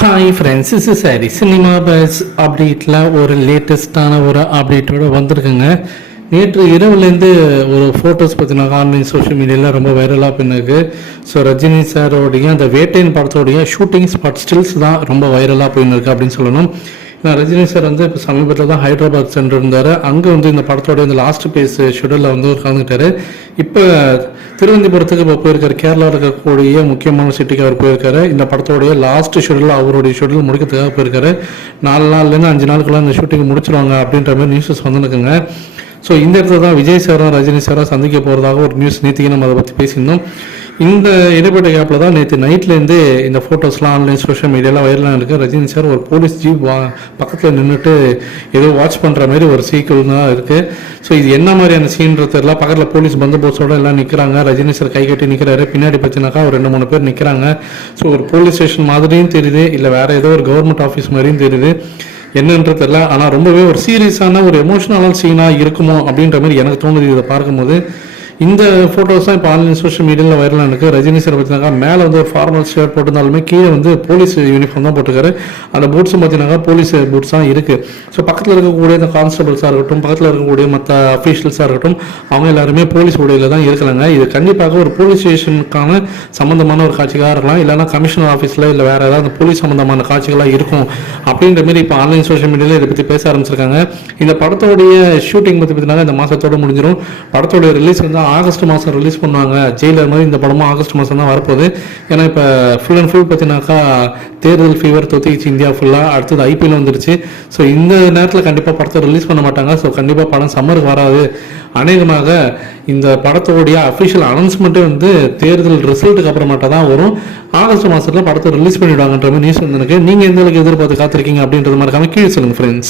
Hi friends is சாரி cinema buzz அப்டேட்டில் ஒரு லேட்டஸ்ட்டான ஒரு அப்டேட்டோட வந்திருக்குங்க. நேற்று இரவுலேருந்து ஒரு ஃபோட்டோஸ் பார்த்தீங்கன்னா ஆன்லைன் சோஷியல் மீடியாவில் ரொம்ப வைரலாக பின்னுக்கு ஸோ ரஜினி சாரோடைய அந்த வேட்டையின் படத்தோடைய ஷூட்டிங் ஸ்பாட் ஸ்டில்ஸ் தான் ரொம்ப வைரலாக போயின்னு இருக்கு அப்படின்னு சொல்லணும். ஏன்னா ரஜினி சார் வந்து இப்போ சமீபத்தில் தான் ஹைதராபாத் சென்றிருந்தார். அங்கே வந்து இந்த படத்தோட இந்த லாஸ்ட் பேஸ் ஷெடியூலில் வந்து ஒரு கலந்துக்கிட்டாரு இப்போ திருவனந்தபுரத்துக்கு இப்போ போயிருக்காரு. கேரளாவில் இருக்கக்கூடிய முக்கியமான சிட்டிக்கு அவர் போயிருக்காரு. இந்த படத்தோடைய லாஸ்ட் ஷெடியூல் அவருடைய ஷெடியூல் முடிக்கிறதுக்காக போயிருக்காரு. நாலு நாள்லேருந்து அஞ்சு நாளுக்குள்ள இந்த ஷூட்டிங் முடிச்சிருவாங்க அப்படின்ற மாதிரி நியூஸஸ் வந்துருக்குங்க. ஸோ இந்த இடத்துல தான் விஜய் சாரும் ரஜினி சாரும் சந்திக்க போகிறதாக ஒரு நியூஸ் நேற்றுக்கு நம்ம அதை பற்றி பேசியிருந்தோம். இந்த இடைப்பட்ட கேப்பில் தான் நேற்று நைட்லேருந்தே இந்த ஃபோட்டோஸ்லாம் ஆன்லைன் சோஷியல் மீடியாலாம் வைரலாக இருக்குது ரஜினி சார் ஒரு போலீஸ் ஜீப் வா பக்கத்தில் நின்றுட்டு ஏதோ வாட்ச் பண்ணுற மாதிரி ஒரு சீக்கிள் தான் இருக்குது ஸோ இது என்ன மாதிரியான சீன்றது எல்லாம் பக்கத்தில் போலீஸ் பந்தோபஸ்தோட எல்லாம் நிற்கிறாங்க ரஜினி சார் கை கட்டி நிற்கிறாரு பின்னாடி பார்த்தீங்கன்னாக்கா ஒரு ரெண்டு மூணு பேர் நிற்கிறாங்க ஸோ ஒரு போலீஸ் ஸ்டேஷன் மாதிரியும் தெரியுது. இல்லை வேறு ஏதோ ஒரு கவர்மெண்ட் ஆஃபீஸ் மாதிரியும் தெரியுது. என்னன்றது தெரியல. ஆனால் ரொம்பவே ஒரு சீரியஸான ஒரு எமோஷனலான சீனாக இருக்குமோ அப்படின்ற மாதிரி எனக்கு தோணுது இதை பார்க்கும்போது. இந்த ஃபோட்டோஸ் தான் இப்போ ஆன்லைன் சோஷியல் மீடியாவில் வைரலாக இருக்குது ரஜினி சார் பார்த்தீங்கன்னா மேலே வந்து ஒரு ஃபார்மல் ஷர்ட் போட்டிருந்தாலுமே கீழே வந்து போலீஸ் யூனிஃபார்ம் தான் போட்டிருக்காரு. அந்த பூட்ஸும் பார்த்தீங்கன்னா போலீஸ் பூட்ஸ் தான் இருக்குது ஸோ பக்கத்தில் இருக்கக்கூடிய இந்த கான்ஸ்டபிள்ஸாக இருக்கட்டும் பக்கத்தில் இருக்கக்கூடிய மற்ற அஃபீஷியல்ஸாக இருக்கட்டும் அவங்க எல்லாருமே போலீஸ் உடையில தான் இருக்கிறாங்க. இது கண்டிப்பாக ஒரு போலீஸ் ஸ்டேஷனுக்கான சம்மந்தமான ஒரு காட்சிகளாக இருக்கலாம். இல்லைனா கமிஷனர் ஆஃபீஸில் இல்லை வேறு ஏதாவது போலீஸ் சம்மந்தமான காட்சிகளாக இருக்கும். அப்படின்ற மாதிரி இப்போ ஆன்லைன் சோஷியல் மீடியாவில் இதை பற்றி பேச ஆரம்பிச்சிருக்காங்க. இந்த படத்தோடைய ஷூட்டிங் பற்றி பார்த்தீங்கன்னா இந்த மாதத்தோட முடிஞ்சிடும் படத்தோடைய ரிலீஸ் வந்து ஆகஸ்ட் மாதம் ரிலீஸ் பண்ணுவாங்க. ஜெயிலர் மாதிரி இந்த படமும் ஆகஸ்ட் மாதம் தான் வரப்போகுது. ஏன்னா இப்போ ஃபுல் அண்ட் ஃபுல் பார்த்தீங்கன்னாக்கா தேர்தல் ஃபீவர் தொத்திச்சு இந்தியா ஃபுல்லாக அடுத்தது ஐபிஎல் வந்துருச்சு. ஸோ இந்த நேரத்தில் கண்டிப்பாக படத்தை ரிலீஸ் பண்ண மாட்டாங்க. ஸோ கண்டிப்பாக படம் சம்மருக்கு வராது. அநேகமாக இந்த படத்தோடைய அஃபிஷியல் அனௌன்ஸ்மெண்ட்டே வந்து தேர்தல் ரிசல்ட்டுக்கு அப்புறமாட்டா தான் வரும். ஆகஸ்ட் மாதத்தில் படத்தை ரிலீஸ் பண்ணிவிடுவாங்கன்ற மாதிரி நியூஸ் வந்து எனக்கு நீங்கள் எந்த அளவுக்கு எதிர்பார்த்து காத்திருக்கீங்க அப்படின்றது மாதிரி கீழே சொல்லுங்கள் ஃப்ரெண்ட்ஸ்